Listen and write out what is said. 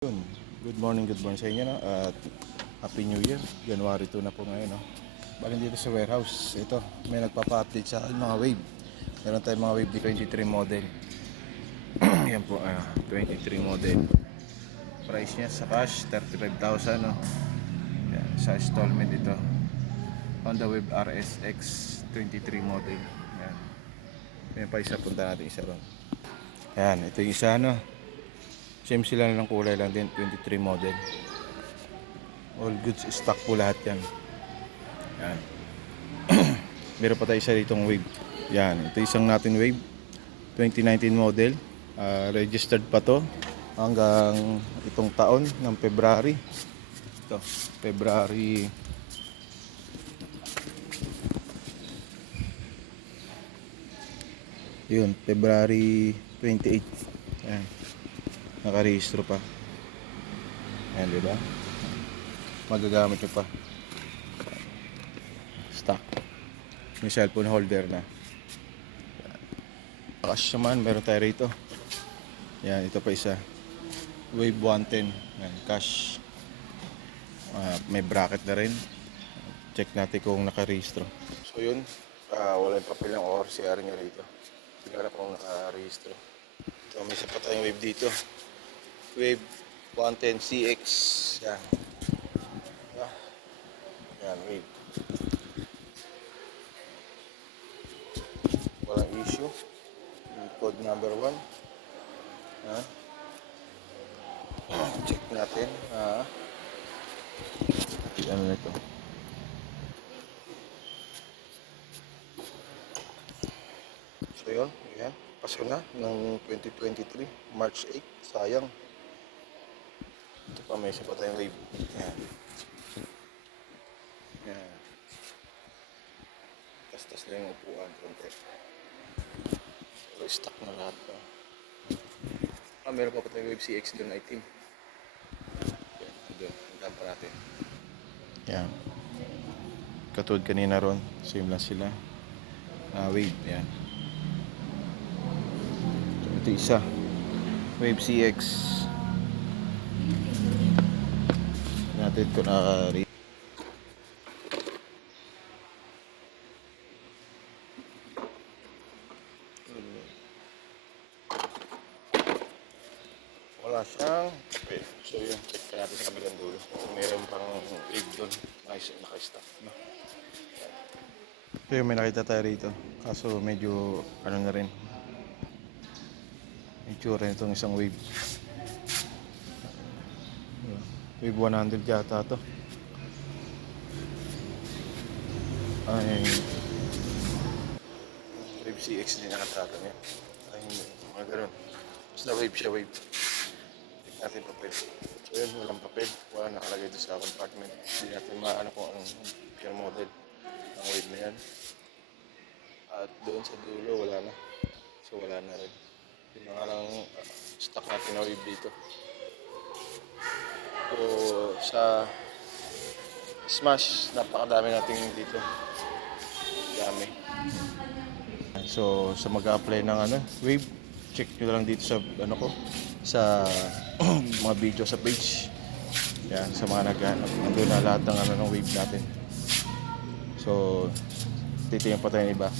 Yun. Good morning sa inyo, no? At Happy New Year. January 2 na po ngayon, no? Bali dito sa warehouse. Ito, may nagpapa-update sa akin mga Wave. Meron tayong mga Wave D23 model. Yan po, 23 model. Price niya sa cash 35,000, no? Yan, sa installment ito. Honda Wave RSX 23 model. Yan. Yan pa isa, punta natin isa ron. Yan, ito yung isa, no? Same sila ng kulay lang din, 23 model. All goods stock po lahat yan. Yan. Meron pa tayo isa ditong Wave. Yan, ito isang natin Wave 2019 model. Registered pa to hanggang itong taon ng February. Ito, February yun, February 28. Yan. Nakarehistro pa. Ayan, diba? Magagamit nyo pa. Stock. May cellphone holder na. Cash naman, meron tayo rito. Yan, ito pa isa. Wave 110. Yan, cash. May bracket na rin. Check natin kung nakarehistro. So yun, wala yung papel ng ORCR nyo rito. Tignan na kung nakarehistro. So may isa pa tayong Wave dito. Wave 110 CX. Yan. Yan, Wave. Walang issue. Code number 1. Check natin. Ano na ito? So yun, yan. Paso na ng 2023, March 8. Sayang. Ito pa, may isa pa tayong Wave. Yan. Yan. Tas-tas lang yung upuan. Konti. So, stock na lahat pa. Meron pa tayong Wave CX doon, item. Yan, doon. Hanggang pa natin. Yan. Katulad kanina ron. Same lang sila. Wave. Yan. So, ito isa. Wave CX. Natin ito nakakari. Wala siyang okay. So yun, check ka natin sa kabilang dulo. Meron pang egg doon. Naka-stock na. So yun, may nakita tayo rito. Kaso medyo ano na rin. Itsura nitong isang Wave. Wave 100 yata to. Ay, Wave CX din nakatata niya. Ay, mga ganun. Basta Wave siya, Wave. Check natin papel. So yun, walang papel. Wala nakalagay doon sa compartment. Hindi natin maano kung anong pure model ng Wave na yan. At doon sa dulo, wala na. So wala na rin. Yung mga lang stock natin na Wave dito. So sa Smash, napakadami natin dito. Dami. So sa mag-apply ng Wave, check nyo lang dito sa sa mga video sa page. Yan, sa mga naghahanap. Nandun na lahat ng ng Wave natin. So titingnan pa tayo ng iba.